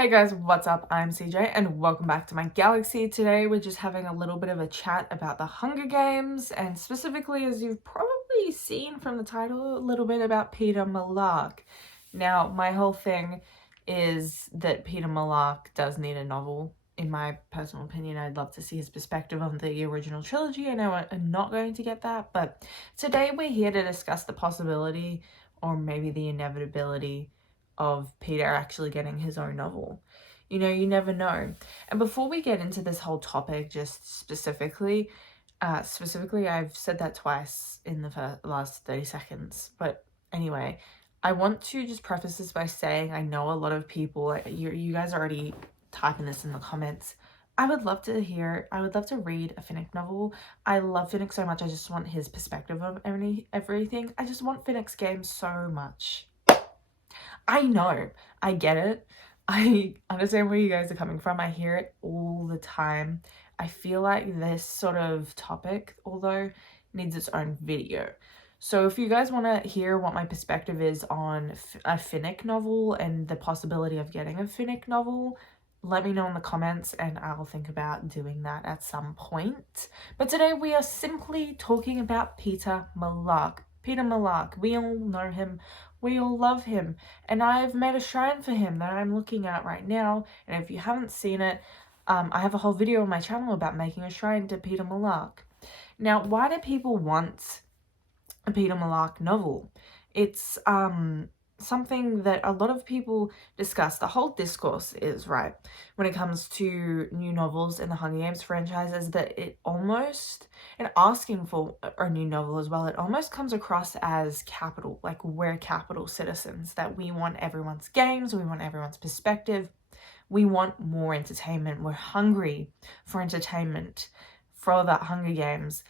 Hey guys, what's up? I'm CJ and welcome back to my galaxy. Today we're just having a little bit of a chat about the Hunger Games and specifically, as you've probably seen from the title, a little bit about Peeta Mellark. Now, my whole thing is that Peeta Mellark does need a novel. In my personal opinion, I'd love to see his perspective on the original trilogy. I know I'm not going to get that, but today we're here to discuss the possibility or maybe the inevitability of Peeta actually getting his own novel. You know, you never know. And before we get into this whole topic, just specifically, I've said that twice in the last 30 seconds. But anyway, I want to just preface this by saying I know a lot of people, you guys are already typing this in the comments. I would love to read a Finnick novel. I love Finnick so much. I just want his perspective of everything. I just want Finnick's game so much. I know, I get it. I understand where you guys are coming from. I hear it all the time. I feel like this sort of topic, although, needs its own video. So if you guys want to hear what my perspective is on a Finnick novel and the possibility of getting a Finnick novel, let me know in the comments and I'll think about doing that at some point. But today we are simply talking about Peeta Mellark. Peeta Mellark, we all know him. We all love him, and I've made a shrine for him that I'm looking at right now, and if you haven't seen it, I have a whole video on my channel about making a shrine to Peeta Mellark. Now, why do people want a Peeta Mellark novel? It's something that a lot of people discuss. The whole discourse is, right, when it comes to new novels in the Hunger Games franchise, is that and asking for a new novel as well, it almost comes across as capital, like we're capital citizens, that we want everyone's games, we want everyone's perspective, we want more entertainment, we're hungry for entertainment, for the Hunger Games,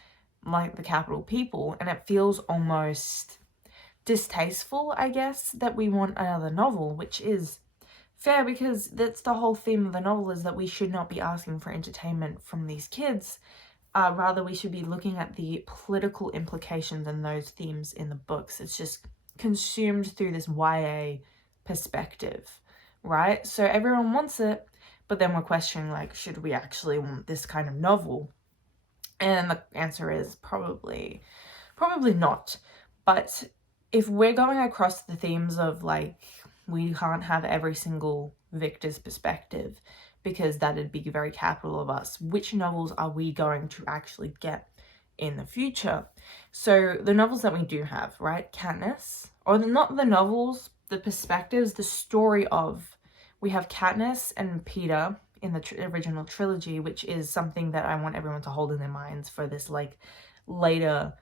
like the capital people, and it feels almost distasteful, I guess, that we want another novel, which is fair because that's the whole theme of the novel, is that we should not be asking for entertainment from these kids. Rather, we should be looking at the political implications and those themes in the books. It's just consumed through this YA perspective, right? So everyone wants it, but then we're questioning, like, should we actually want this kind of novel? And the answer is probably not. But if we're going across the themes of, like, we can't have every single victor's perspective because that'd be very capital of us, which novels are we going to actually get in the future? So the novels that we do have, right, Katniss, or not the novels, the perspectives, the story of, we have Katniss and Peeta in the original trilogy, which is something that I want everyone to hold in their minds for this, like, later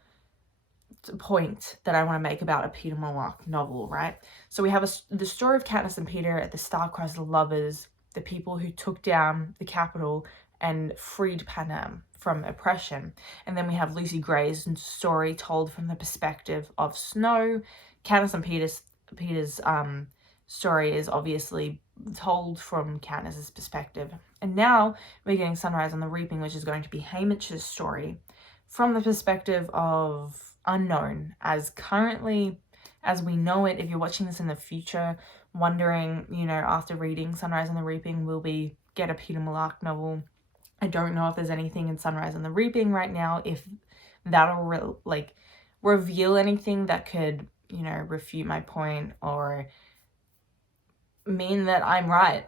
point that I want to make about a Peeta Mellark novel, right? So we have the story of Katniss and Peeta at the Star-Crossed Lovers, the people who took down the capital and freed Panem from oppression. And then we have Lucy Gray's story told from the perspective of Snow. Katniss and Peeta's story is obviously told from Katniss's perspective. And now we're getting Sunrise on the Reaping, which is going to be Haymitch's story from the perspective of Unknown, as currently as we know it. If you're watching this in the future, wondering, you know, after reading Sunrise on the Reaping, will we get a Peeta Mellark novel? I don't know if there's anything in Sunrise on the Reaping right now, if that'll reveal anything that could, you know, refute my point or mean that I'm right.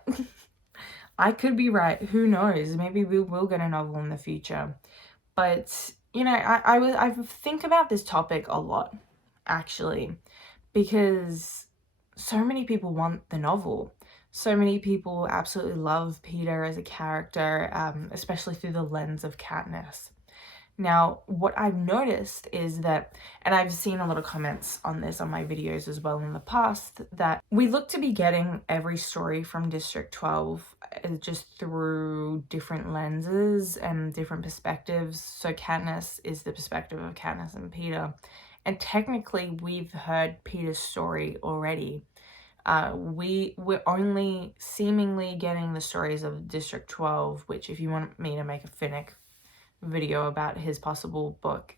I could be right, who knows? Maybe we will get a novel in the future. But, you know, I think about this topic a lot, actually, because so many people want the novel. So many people absolutely love Peeta as a character, especially through the lens of Katniss. Now, what I've noticed is that, and I've seen a lot of comments on this on my videos as well in the past, that we look to be getting every story from District 12 just through different lenses and different perspectives. So Katniss is the perspective of Katniss and Peeta. And technically, we've heard Peeta's story already. We're only seemingly getting the stories of District 12, which, if you want me to make a Finnick video about his possible book,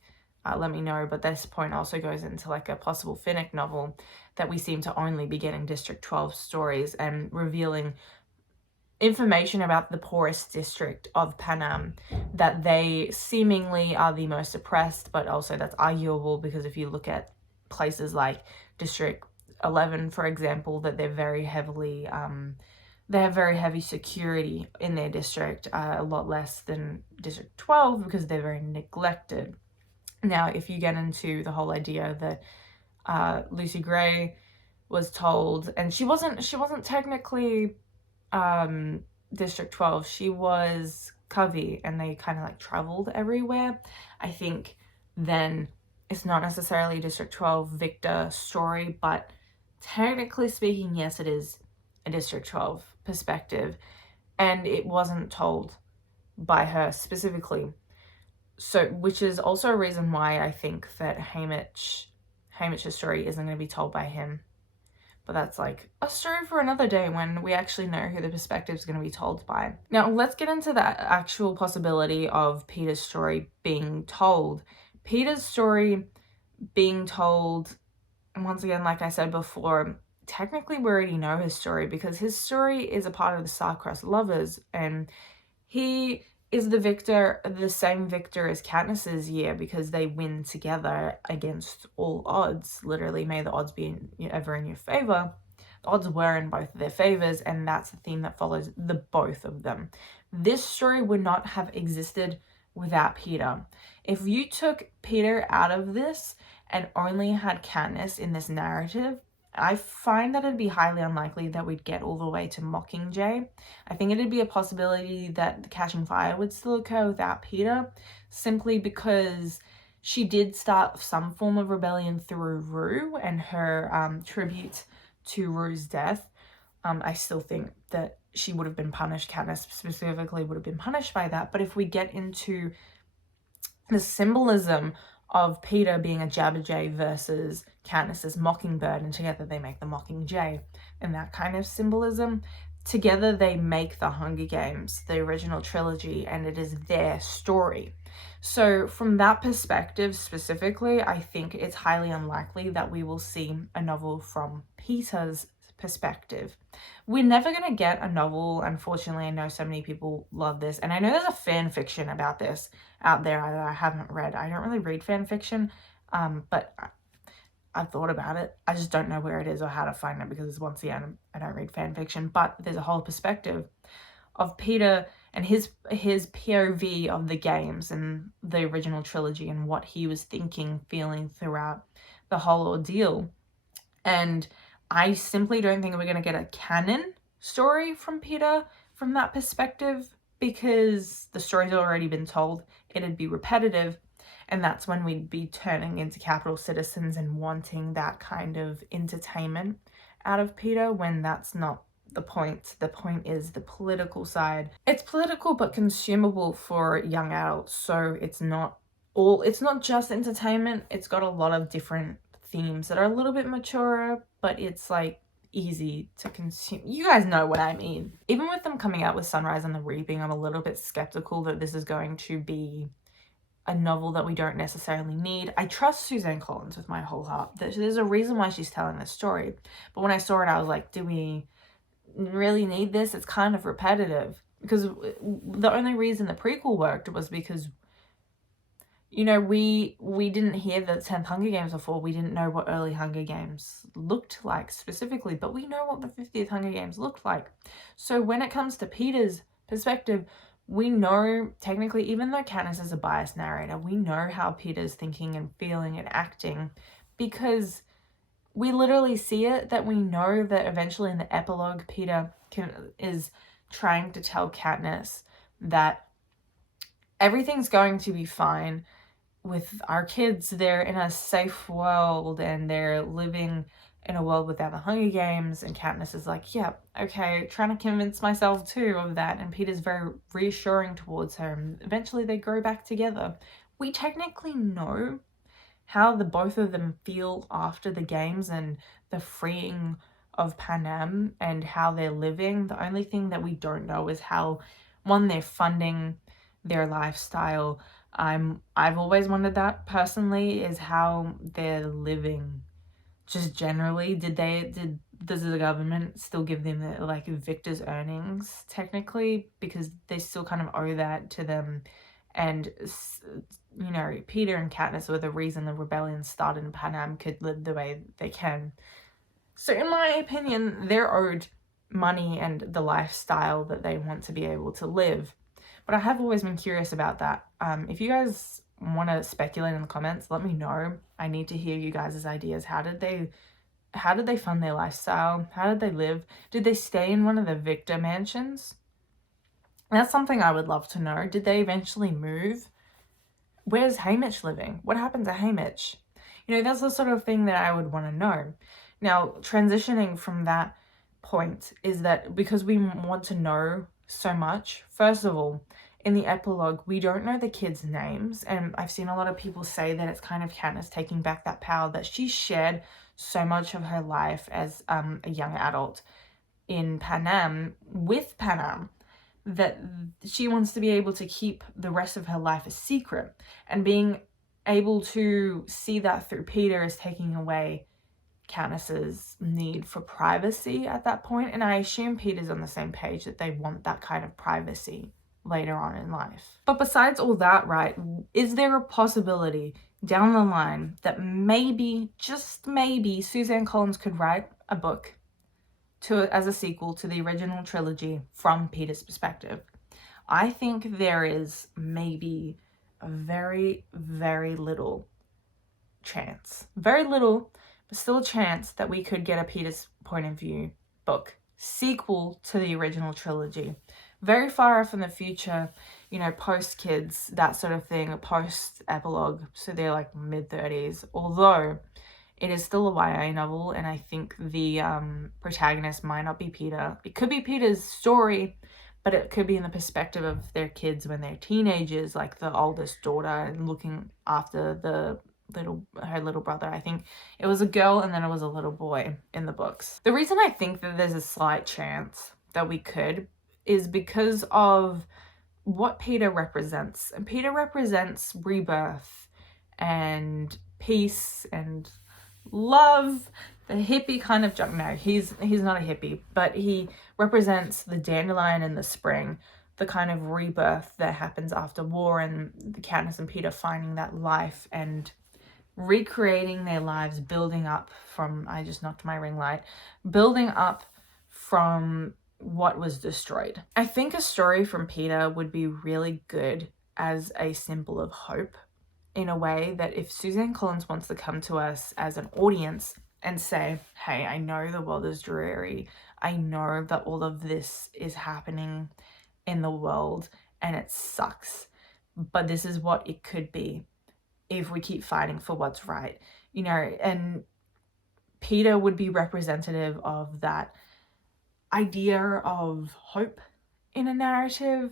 let me know. But this point also goes into like a possible Finnick novel, that we seem to only be getting District 12 stories and revealing information about the poorest district of Panam, that they seemingly are the most oppressed, but also that's arguable because if you look at places like District 11, for example, that they're very heavily, they have very heavy security in their district, a lot less than District 12 because they're very neglected. Now, if you get into the whole idea that Lucy Gray was told, and she wasn't technically District 12, she was Covey, and they kind of like traveled everywhere. I think then it's not necessarily District 12 Victor story, but technically speaking, yes, it is a District 12 perspective, and it wasn't told by her specifically. So, which is also a reason why I think that Hamish's story isn't going to be told by him. But that's like a story for another day when we actually know who the perspective is going to be told by. Now, let's get into the actual possibility of Peeta's story being told. Peeta's story being told, and once again, like I said before, technically we already know his story because his story is a part of the Star-Crossed Lovers, and he is the victor, the same victor as Katniss's year because they win together against all odds. Literally, may the odds be ever in your favor. The odds were in both of their favors, and that's the theme that follows the both of them. This story would not have existed without Peeta. If you took Peeta out of this and only had Katniss in this narrative, I find that it'd be highly unlikely that we'd get all the way to Mockingjay. I think it'd be a possibility that the Catching Fire would still occur without Peeta, simply because she did start some form of rebellion through Rue and her tribute to Rue's death. I still think that she would have been punished, Katniss specifically would have been punished by that, but if we get into the symbolism of Peeta being a Jabberjay versus Katniss's Mockingbird, and together they make the Mockingjay, and that kind of symbolism, together they make the Hunger Games, the original trilogy, and it is their story. So from that perspective specifically, I think it's highly unlikely that we will see a novel from Peeta's perspective. We're never going to get a novel, unfortunately. I know so many people love this, and I know there's a fan fiction about this out there that I haven't read. I don't really read fan fiction, but I've thought about it. I just don't know where it is or how to find it because once again, I don't read fan fiction, but there's a whole perspective of Peeta and his POV of the games and the original trilogy and what he was thinking, feeling throughout the whole ordeal. And I simply don't think we're going to get a canon story from Peeta from that perspective because the story's already been told. It'd be repetitive, and that's when we'd be turning into Capital Citizens and wanting that kind of entertainment out of Peeta when that's not the point. The point is the political side. It's political but consumable for young adults, so it's not just entertainment. It's got a lot of different themes that are a little bit maturer, but it's like easy to consume. You guys know what I mean. Even with them coming out with Sunrise and the Reaping, I'm a little bit skeptical that this is going to be a novel that we don't necessarily need. I trust Suzanne Collins with my whole heart. There's a reason why she's telling this story. But when I saw it, I was like, do we really need this? It's kind of repetitive. Because the only reason the prequel worked was because, you know, we didn't hear the 10th Hunger Games before. We didn't know what early Hunger Games looked like specifically, but we know what the 50th Hunger Games looked like. So when it comes to Peeta's perspective, we know, technically, even though Katniss is a biased narrator, we know how Peeta's thinking and feeling and acting because we literally see it, that we know that eventually in the epilogue, Peeta is trying to tell Katniss that everything's going to be fine with our kids. They're in a safe world and they're living in a world without the Hunger Games, and Katniss is like, yeah, okay, trying to convince myself too of that, and Peeta's very reassuring towards her, and eventually they grow back together. We technically know how the both of them feel after the games and the freeing of Panem and how they're living. The only thing that we don't know is how, one, they're funding their lifestyle. I've always wondered that personally, is how they're living just generally. Did does the government still give them the, like, victor's earnings technically, because they still kind of owe that to them? And you know, Peeta and Katniss were the reason the rebellion started, and Panem could live the way they can. So in my opinion, they're owed money and the lifestyle that they want to be able to live. But I have always been curious about that. If you guys want to speculate in the comments, let me know. I need to hear you guys' ideas. How did they fund their lifestyle? How did they live? Did they stay in one of the Victor mansions? That's something I would love to know. Did they eventually move? Where's Haymitch living? What happened to Haymitch? You know, that's the sort of thing that I would want to know. Now, transitioning from that point is that because we want to know so much, first of all, in the epilogue, we don't know the kids' names, and I've seen a lot of people say that it's kind of Katniss taking back that power that she shared so much of her life as a young adult in Panem with Panem, that she wants to be able to keep the rest of her life a secret, and being able to see that through Peeta is taking away Katniss's need for privacy at that point. And I assume Peeta's on the same page that they want that kind of privacy later on in life. But besides all that, right, is there a possibility down the line that maybe, just maybe, Suzanne Collins could write a book as a sequel to the original trilogy from Peeta's perspective? I think there is maybe a very, very little chance. Very little, but still a chance that we could get a Peeta's point of view book sequel to the original trilogy. Very far off in the future, you know, post-kids, that sort of thing, a post-epilogue, so they're like mid-30s, although it is still a YA novel, and I think the protagonist might not be Peeta. It could be Peeta's story, but it could be in the perspective of their kids when they're teenagers, like the oldest daughter, and looking after her little brother. I think it was a girl and then it was a little boy in the books. The reason I think that there's a slight chance that we could is because of what Peeta represents. And Peeta represents rebirth and peace and love, the hippie kind of junk. No, he's not a hippie, but he represents the dandelion in the spring, the kind of rebirth that happens after war, and the Katniss and Peeta finding that life and recreating their lives, building up from, I just knocked my ring light, building up from what was destroyed. I think a story from Peeta would be really good as a symbol of hope, in a way that if Suzanne Collins wants to come to us as an audience and say, hey, I know the world is dreary, I know that all of this is happening in the world and it sucks, but this is what it could be if we keep fighting for what's right, you know, and Peeta would be representative of that idea of hope in a narrative.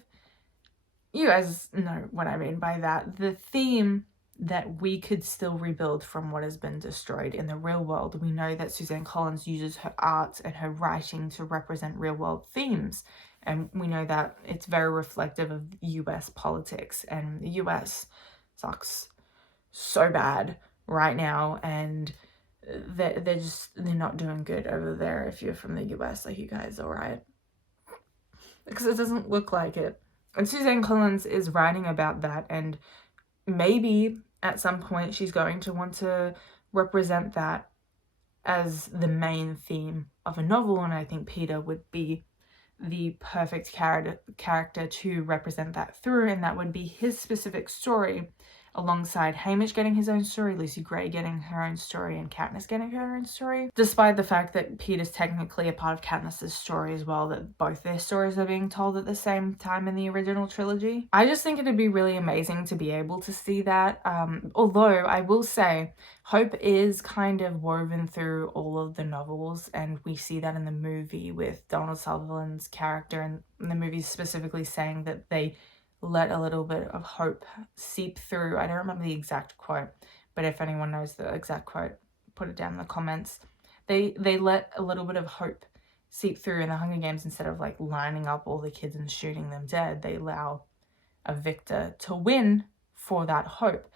You guys know what I mean by that. The theme that we could still rebuild from what has been destroyed in the real world. We know that Suzanne Collins uses her art and her writing to represent real world themes. And we know that it's very reflective of US politics, and the US sucks so bad right now, and they're not doing good over there. If you're from the US, like, you guys all right? Because it doesn't look like it. And Suzanne Collins is writing about that, and maybe at some point she's going to want to represent that as the main theme of a novel, and I think Peeta would be the perfect character to represent that through, and that would be his specific story, alongside Haymitch getting his own story, Lucy Gray getting her own story, and Katniss getting her own story. Despite the fact that Peeta's technically a part of Katniss's story as well, that both their stories are being told at the same time in the original trilogy. I just think it'd be really amazing to be able to see that. Although I will say, hope is kind of woven through all of the novels, and we see that in the movie with Donald Sutherland's character, and the movie specifically saying that they let a little bit of hope seep through. I don't remember the exact quote, but if anyone knows the exact quote, put it down in the comments. They let a little bit of hope seep through in the Hunger Games. Instead of like lining up all the kids and shooting them dead, they allow a victor to win for that hope.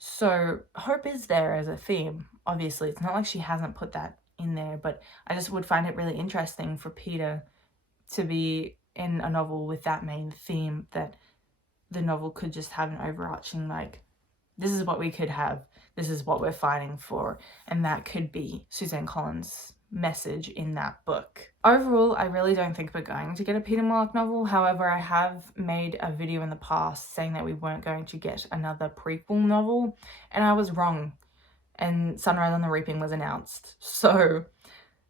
So hope is there as a theme. Obviously, it's not like she hasn't put that in there, but I just would find it really interesting for Peeta to be in a novel with that main theme, that the novel could just have an overarching, like, this is what we could have, this is what we're fighting for, and that could be Suzanne Collins' message in that book. Overall, I really don't think we're going to get a Peeta Mellark novel. However, I have made a video in the past saying that we weren't going to get another prequel novel, and I was wrong, and Sunrise on the Reaping was announced. So,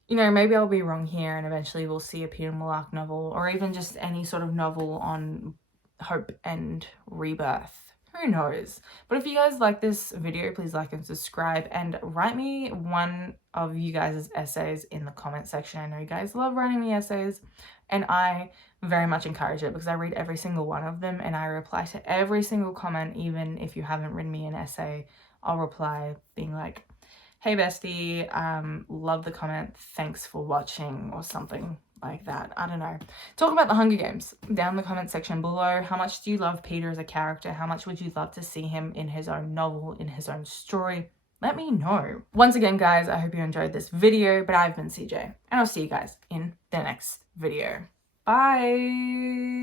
you know, maybe I'll be wrong here and eventually we'll see a Peeta Mellark novel, or even just any sort of novel on hope and rebirth. Who knows? But if you guys like this video, please like and subscribe, and write me one of you guys' essays in the comment section. I know you guys love writing me essays, and I very much encourage it because I read every single one of them and I reply to every single comment. Even if you haven't written me an essay, I'll reply being like, hey bestie, love the comment, thanks for watching, or something like that. I don't know. Talk about the Hunger Games down in the comment section below. How much do you love Peeta as a character? How much would you love to see him in his own novel, in his own story? Let me know. Once again, guys, I hope you enjoyed this video, but I've been CJ, and I'll see you guys in the next video. Bye!